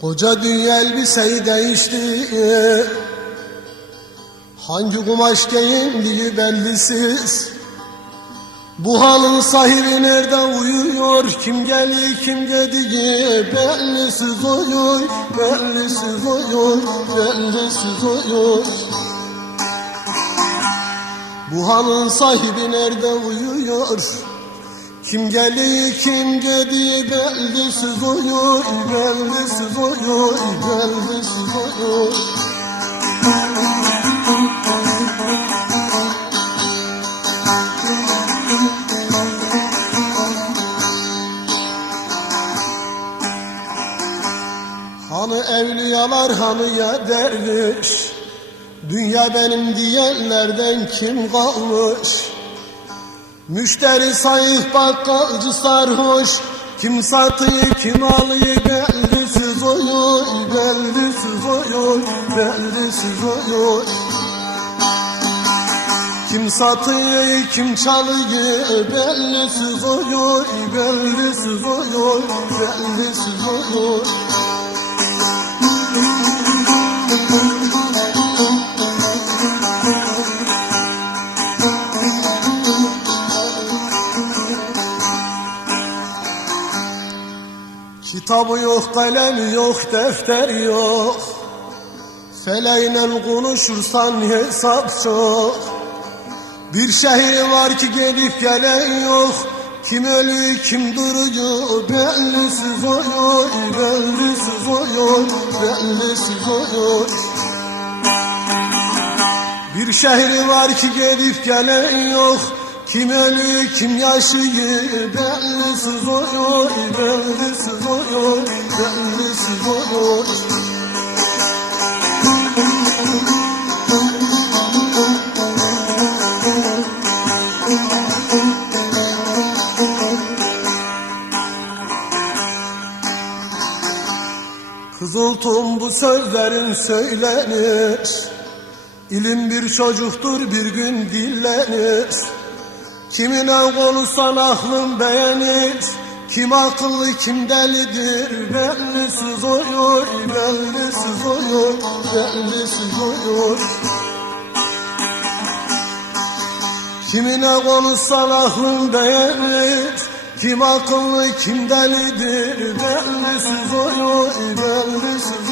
Koca dünya elbiseyi değişti. Hangi kumaş giyindiği bellisiz. Bu halın sahibi nerede uyuyor? Kim geliyor kim gidiyor Bellisiz uyuyor Bellisiz uyuyor Bellisiz uyuyor. Bu halın sahibi nerede uyuyor? Kim geliyor kim gidiyor bellisiz uyuyor Bellisiz evliyalar hanı ya derviş. Dünya benim diyenlerden kim kalmış? Müşteri sayık bakkalcı sarhoş. Kim satıyor kim alıyor bellisiz oyun Bellisiz oyun Bellisiz oyun. Kim satıyor kim çalıyor Bellisiz oyun Bellisiz oyun Bellisiz oyun Kitabı yok, kalemi yok, defter yok. Feleğinle konuşursan hesap çok. Bir şehir var ki gelip gelen yok. Kim ölü kim duruyor bellisiz oyun, bellisiz oyun, bellisiz oyun. Bir şehri var ki gelip gelen yok. Kim ölü kim yaşıyor bellisiz oyun, bellisiz oyun, bellisiz oyun. Kızıltım bu sözlerin söylenir. İlim bir çocuktur bir gün dillenir. Kimine konuşsan aklın beğenir. Kim akıllı kim delidir bellisiz oyun, bellisiz oyun, bellisiz oyun. Kimine konuşsan aklın beğenir. Kim akıllı kim delidir bellisiz oyun, bellisiz